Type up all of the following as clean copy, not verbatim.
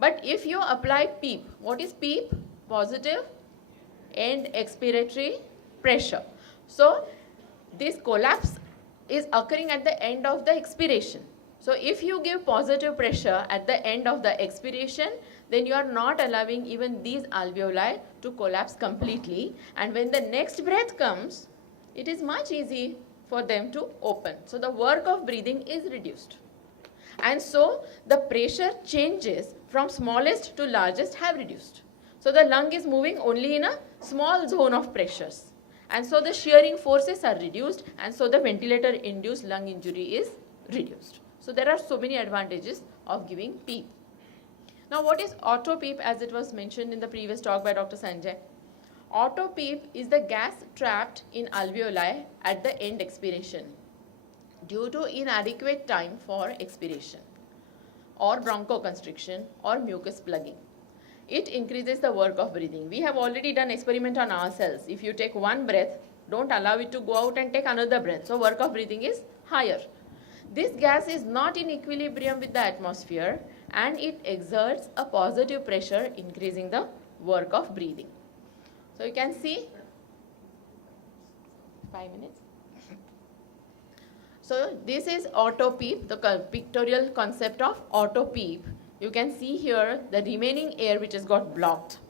But if you apply PEEP, what is PEEP? Positive end expiratory pressure. So this collapse is occurring at the end of the expiration. So if you give positive pressure at the end of the expiration, then you are not allowing even these alveoli to collapse completely. And when the next breath comes, it is much easy for them to open. So the work of breathing is reduced. And so the pressure changes from smallest to largest have reduced. So the lung is moving only in a small zone of pressures. And so the shearing forces are reduced, and so the ventilator induced lung injury is reduced. So there are so many advantages of giving PEEP. Now what is auto PEEP, as it was mentioned in the previous talk by Dr. Sanjay? Auto PEEP is the gas trapped in alveoli at the end expiration due to inadequate time for expiration or bronchoconstriction or mucus plugging. It increases the work of breathing. We have already done experiment on ourselves. If you take one breath, don't allow it to go out and take another breath. So work of breathing is higher. This gas is not in equilibrium with the atmosphere, and it exerts a positive pressure, increasing the work of breathing. So you can see 5 minutes. So this is auto PEEP, the pictorial concept of auto PEEP. You can see here the remaining air which has got blocked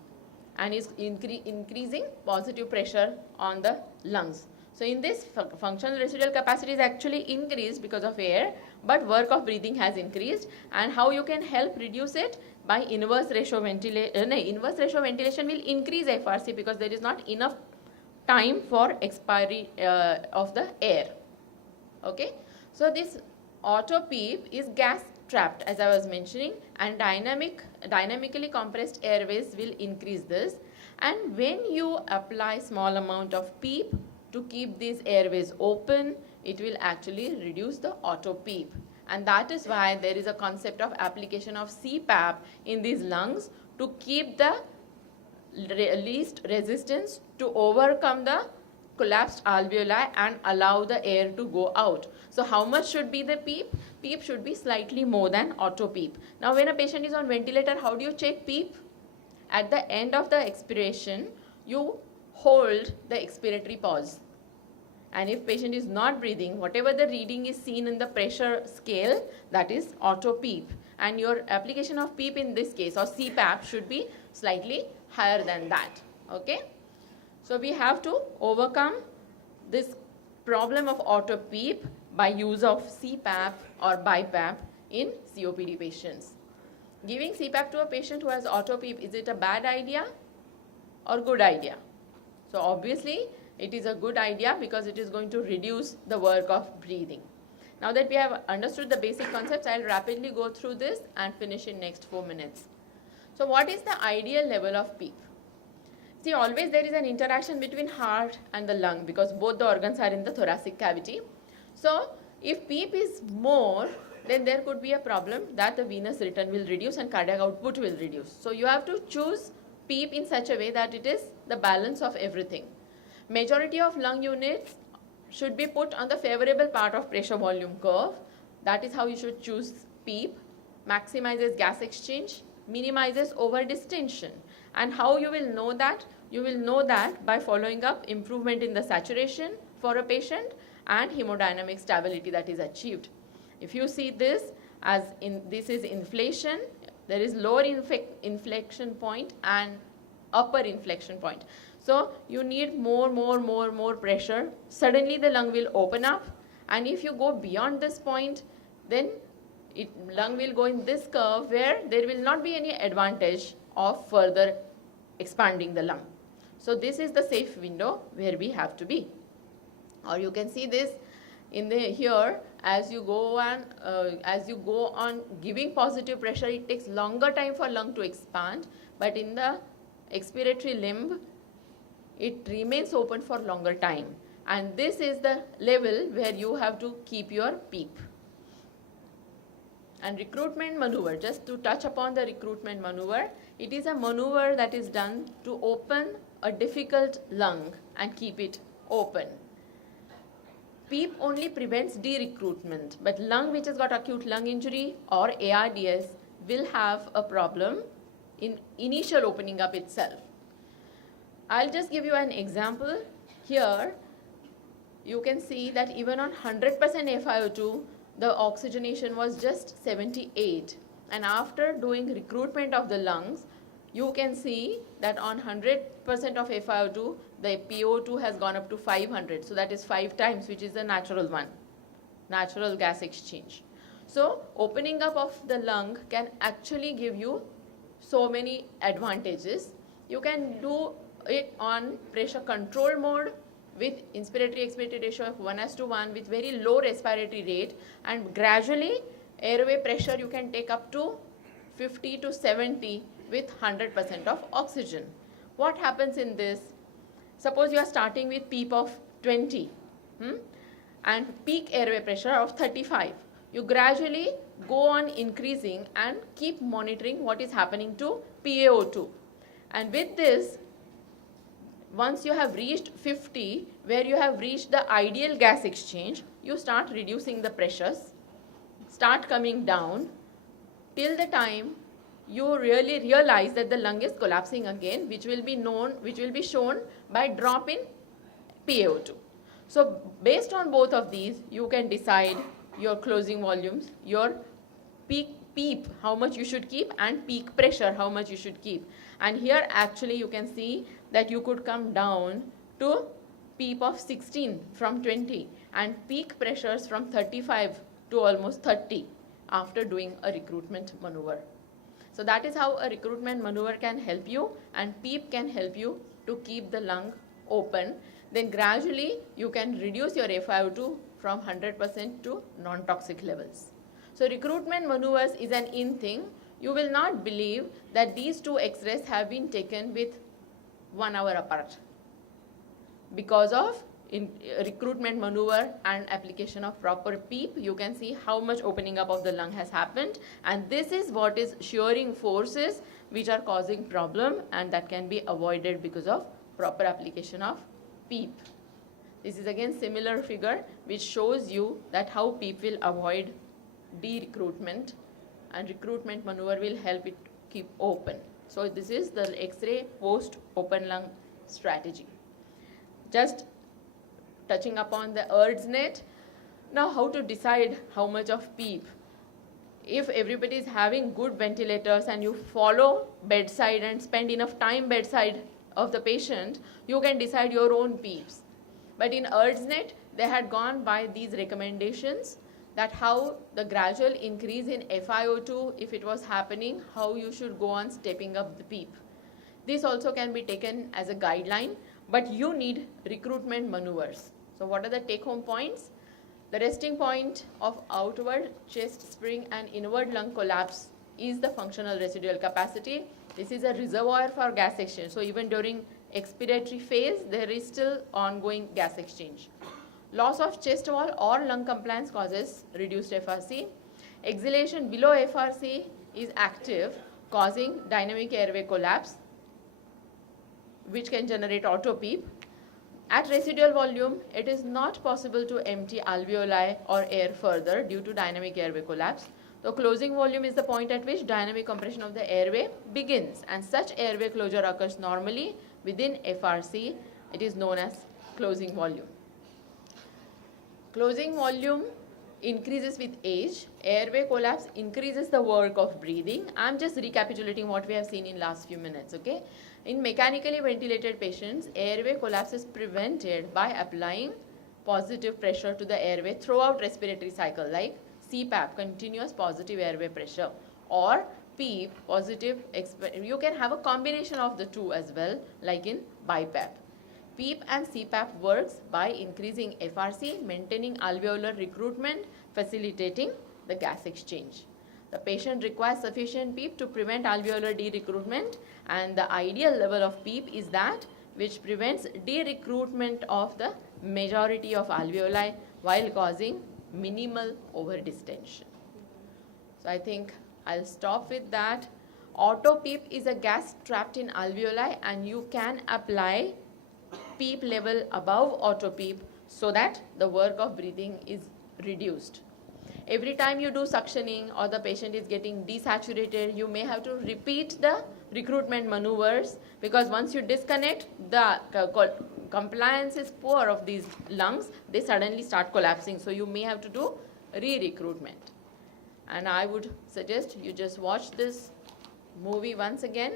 and is increasing positive pressure on the lungs. So in this, functional residual capacity is actually increased because of air, but work of breathing has increased. And how you can help reduce it? By inverse ratio ventilation. Inverse ratio ventilation will increase FRC because there is not enough time for expiry of the air. Okay, so this auto PEEP is gas trapped, as I was mentioning, and dynamically compressed airways will increase this. And when you apply small amount of PEEP to keep these airways open, it will actually reduce the auto PEEP. And that is why there is a concept of application of CPAP in these lungs to keep the least resistance to overcome the collapsed alveoli and allow the air to go out. So how much should be the PEEP? PEEP should be slightly more than auto PEEP. Now when a patient is on ventilator, how do you check PEEP? At the end of the expiration, you hold the expiratory pause. And if patient is not breathing, whatever the reading is seen in the pressure scale, that is auto PEEP. And your application of PEEP in this case, or CPAP, should be slightly higher than that. Okay? So we have to overcome this problem of auto PEEP by use of CPAP or BiPAP in COPD patients. Giving CPAP to a patient who has auto PEEP, is it a bad idea or good idea? So obviously it is a good idea because it is going to reduce the work of breathing. Now that we have understood the basic concepts, I'll rapidly go through this and finish in next 4 minutes. So what is the ideal level of PEEP? See, always there is an interaction between heart and the lung because both the organs are in the thoracic cavity. So if PEEP is more, then there could be a problem that the venous return will reduce and cardiac output will reduce. So you have to choose PEEP in such a way that it is the balance of everything. Majority of lung units should be put on the favorable part of pressure volume curve. That is how you should choose PEEP. Maximizes gas exchange, minimizes over distension. And how you will know that? You will know that by following up improvement in the saturation for a patient and hemodynamic stability that is achieved. If you see this as this is inflation, there is lower inflection point and upper inflection point. So you need more pressure. Suddenly the lung will open up, and if you go beyond this point, then lung will go in this curve where there will not be any advantage of further expanding the lung. So this is the safe window where we have to be. Or you can see this in the here as you go on giving positive pressure, it takes longer time for lung to expand, but in the expiratory limb it remains open for longer time, and this is the level where you have to keep your PEEP. And recruitment maneuver, just to touch upon the recruitment maneuver, it is a maneuver that is done to open a difficult lung and keep it open. PEEP only prevents de-recruitment, but lung which has got acute lung injury or ARDS will have a problem in initial opening up itself. I'll just give you an example. Here, you can see that even on 100% FiO2, the oxygenation was just 78. And after doing recruitment of the lungs, you can see that on 100% of FiO2, the PO2 has gone up to 500. So that is 5 times, which is the natural one, natural gas exchange. So opening up of the lung can actually give you so many advantages. You can do it on pressure control mode with inspiratory expiratory ratio of 1:1 with very low respiratory rate, and gradually airway pressure you can take up to 50 to 70 with 100% of oxygen. What happens in this? Suppose you are starting with PEEP of 20 and peak airway pressure of 35. You gradually go on increasing and keep monitoring what is happening to PaO2. And with this, once you have reached 50, where you have reached the ideal gas exchange, you start reducing the pressures, start coming down till the time you really realize that the lung is collapsing again, which will be shown by drop in PaO2. So based on both of these, you can decide your closing volumes, your peak PEEP, how much you should keep, and peak pressure, how much you should keep. And here actually you can see that you could come down to PEEP of 16 from 20 and peak pressures from 35 to almost 30 after doing a recruitment maneuver. So that is how a recruitment maneuver can help you, and PEEP can help you to keep the lung open. Then gradually you can reduce your FiO2 from 100% to non-toxic levels. So recruitment maneuvers is an in thing. You will not believe that these two X-rays have been taken with 1 hour apart. Because of recruitment maneuver and application of proper PEEP, you can see how much opening up of the lung has happened, and this is what is shearing forces which are causing problem, and that can be avoided because of proper application of PEEP. This is again similar figure which shows you that how PEEP will avoid de-recruitment, and recruitment maneuver will help it keep open. So this is the X-ray post open lung strategy. Just touching upon the ERDS net. Now how to decide how much of PEEP? If everybody is having good ventilators and you follow bedside and spend enough time bedside of the patient, you can decide your own PEEPs. But in ERDS net, they had gone by these recommendations that how the gradual increase in FiO2, if it was happening, how you should go on stepping up the PEEP. This also can be taken as a guideline, but you need recruitment maneuvers. So what are the take-home points? The resting point of outward chest spring and inward lung collapse is the functional residual capacity. This is a reservoir for gas exchange. So even during expiratory phase, there is still ongoing gas exchange. Loss of chest wall or lung compliance causes reduced FRC. Exhalation below FRC is active, causing dynamic airway collapse, which can generate auto PEEP. At residual volume, it is not possible to empty alveoli or air further due to dynamic airway collapse. The closing volume is the point at which dynamic compression of the airway begins, and such airway closure occurs normally within FRC. It is known as closing volume. Closing volume increases with age. Airway collapse increases the work of breathing. I'm just recapitulating what we have seen in last few minutes, okay? In mechanically ventilated patients, airway collapse is prevented by applying positive pressure to the airway throughout respiratory cycle, like CPAP, continuous positive airway pressure, or PEEP, positive, you can have a combination of the two as well, like in BiPAP. PEEP and CPAP works by increasing FRC, maintaining alveolar recruitment, facilitating the gas exchange. The patient requires sufficient PEEP to prevent alveolar de-recruitment, and the ideal level of PEEP is that which prevents de-recruitment of the majority of alveoli while causing minimal overdistension. So I think I'll stop with that. Auto PEEP is a gas trapped in alveoli, and you can apply PEEP level above auto PEEP so that the work of breathing is reduced. Every time you do suctioning or the patient is getting desaturated, you may have to repeat the recruitment maneuvers, because once you disconnect, the compliance is poor of these lungs, they suddenly start collapsing. So you may have to do re-recruitment. And I would suggest you just watch this movie once again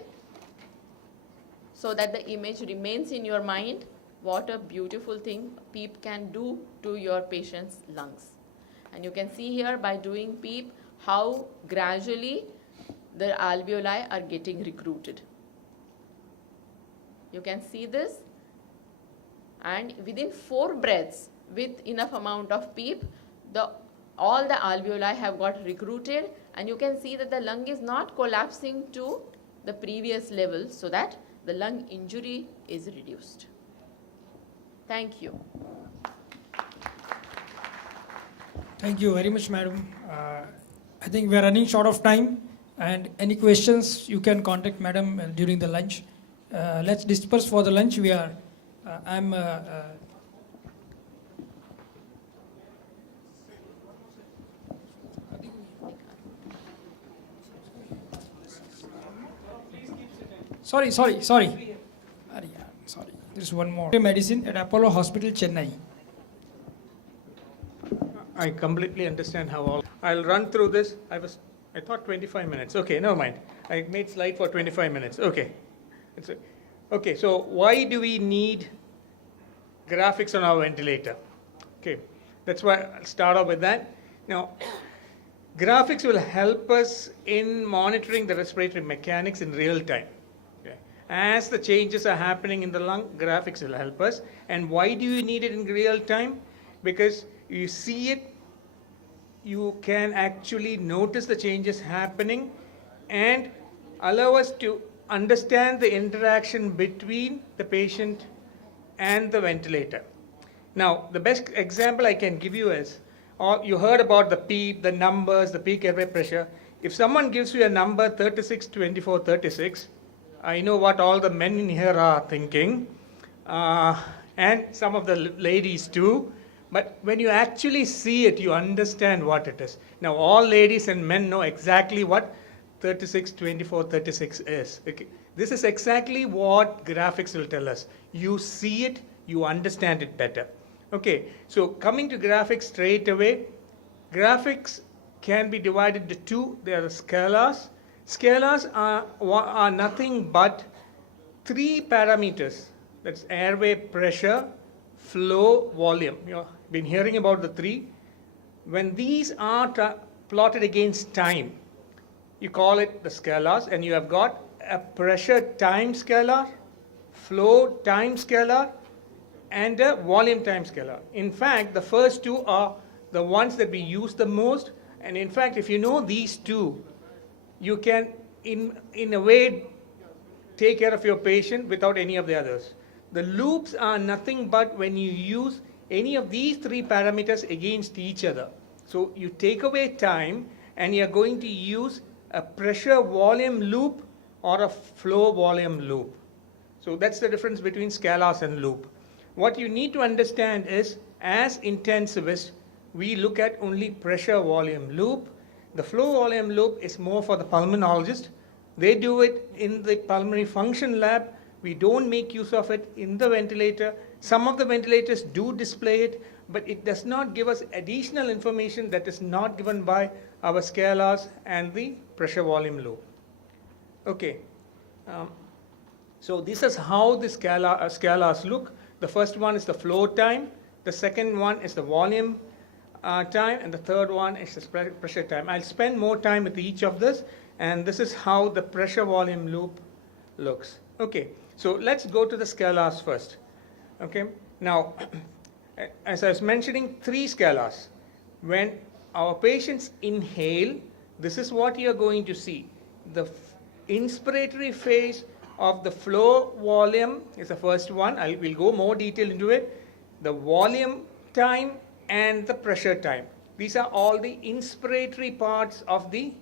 so that the image remains in your mind. What a beautiful thing PEEP can do to your patient's lungs. And you can see here by doing PEEP how gradually the alveoli are getting recruited. You can see this, and within 4 breaths with enough amount of PEEP, all the alveoli have got recruited, and you can see that the lung is not collapsing to the previous level, so that the lung injury is reduced. Thank you. Thank you very much, madam. I think we are running short of time, and any questions you can contact madam during the lunch. Let's disperse for the lunch. Sorry. Sorry. There's one more. Medicine at Apollo Hospital, Chennai. I completely understand how all. I'll run through this. I thought 25 minutes. Okay, never mind. I made slide for 25 minutes. Okay. Okay, so why do we need graphics on our ventilator? Okay, that's why I'll start off with that. Now, graphics will help us in monitoring the respiratory mechanics in real time. Okay. As the changes are happening in the lung, graphics will help us. And why do you need it in real time? Because you see it, you can actually notice the changes happening and allow us to understand the interaction between the patient and the ventilator. Now, the best example I can give you is, you heard about the PEEP, the numbers, the peak airway pressure. If someone gives you a number 36, 24, 36, I know what all the men in here are thinking, and some of the ladies too. But when you actually see it, you understand what it is. Now, all ladies and men know exactly what 36, 24, 36 is. Okay. This is exactly what graphics will tell us. You see it, you understand it better. Okay, so coming to graphics straight away, graphics can be divided into 2. There are scalars. Scalars are nothing but 3 parameters. That's airway pressure, flow, volume. You've been hearing about the 3. When these are plotted against time, you call it the scalars, and you have got a pressure time scalar, flow time scalar, and a volume time scalar. In fact, the first 2 are the ones that we use the most, and in fact, if you know these 2, you can in a way take care of your patient without any of the others. The loops are nothing but when you use any of these 3 parameters against each other. So you take away time and you're going to use a pressure volume loop or a flow volume loop. So that's the difference between scalars and loop. What you need to understand is, as intensivists, we look at only pressure volume loop. The flow volume loop is more for the pulmonologist. They do it in the pulmonary function lab. We don't make use of it in the ventilator. Some of the ventilators do display it, but it does not give us additional information that is not given by our scalars and the pressure volume loop. Okay, so this is how the scalars look. The first one is the flow time, the second one is the volume time, and the third one is the pressure time. I'll spend more time with each of this, and this is how the pressure volume loop looks. Okay, so let's go to the scalars first. Okay, now as I was mentioning, 3 scalars. When our patients inhale, this is what you're going to see. The inspiratory phase of the flow volume is the first one. We'll go more detail into it. The volume time and the pressure time. These are all the inspiratory parts of the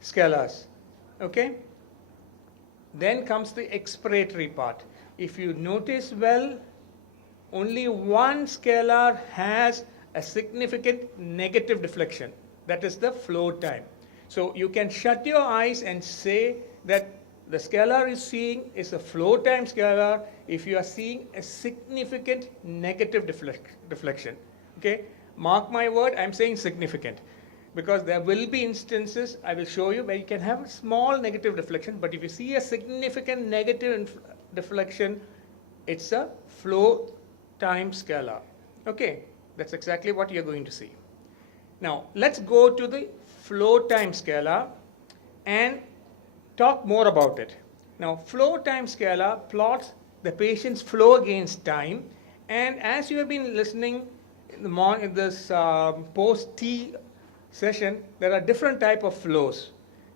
scalars. Okay? Then comes the expiratory part. If you notice well, only one scalar has a significant negative deflection. That is the flow time. So you can shut your eyes and say that the scalar is seeing is a flow time scalar if you are seeing a significant negative deflection. Okay? Mark my word, I'm saying significant. Because there will be instances, I will show you, where you can have a small negative deflection, but if you see a significant negative deflection, it's a flow time scalar. Okay? That's exactly what you're going to see. Now, let's go to the flow time scalar and talk more about it. Now, flow time scalar plots the patient's flow against time, and as you have been listening in this post-T session, there are different type of flows.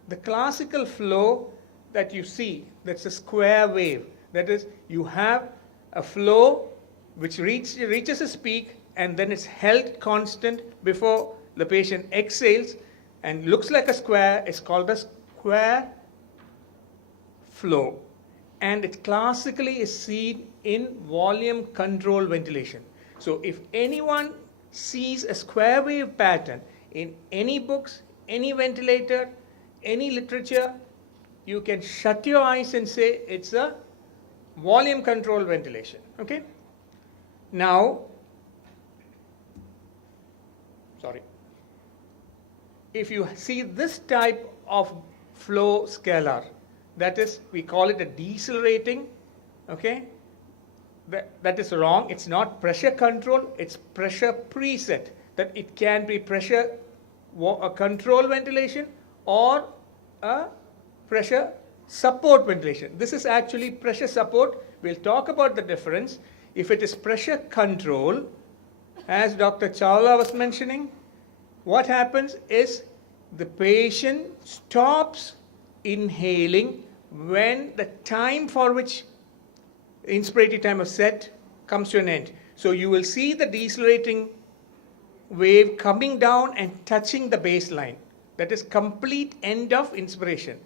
The classical flow that you see, that's a square wave. That is, you have a flow which reaches its peak and then it's held constant before the patient exhales and looks like a square. It's called a square flow, and it classically is seen in volume control ventilation. So if anyone sees a square wave pattern in any books, any ventilator, any literature, you can shut your eyes and say it's a volume control ventilation. Okay? Now, sorry. If you see this type of flow scalar, that is, we call it a decelerating, okay? That is wrong. It's not pressure control, it's pressure preset. That it can be pressure control ventilation or a pressure support ventilation. This is actually pressure support. We'll talk about the difference. If it is pressure control, as Dr. Chawla was mentioning, what happens is the patient stops inhaling when the time for which inspiratory time was set comes to an end. So you will see the decelerating wave coming down and touching the baseline. That is complete end of inspiration.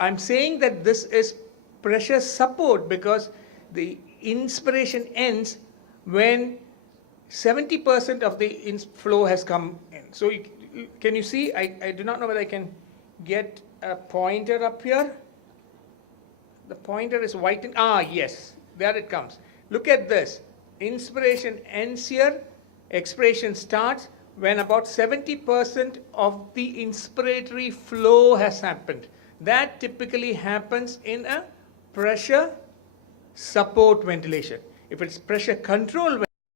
I'm saying that this is pressure support because the inspiration ends when 70% of the flow has come in. So can you see? I do not know whether I can get a pointer up here. The pointer is white. Yes, there it comes. Look at this. Inspiration ends here. Expiration starts when about 70% of the inspiratory flow has happened. That typically happens in a pressure support ventilation. If it's pressure control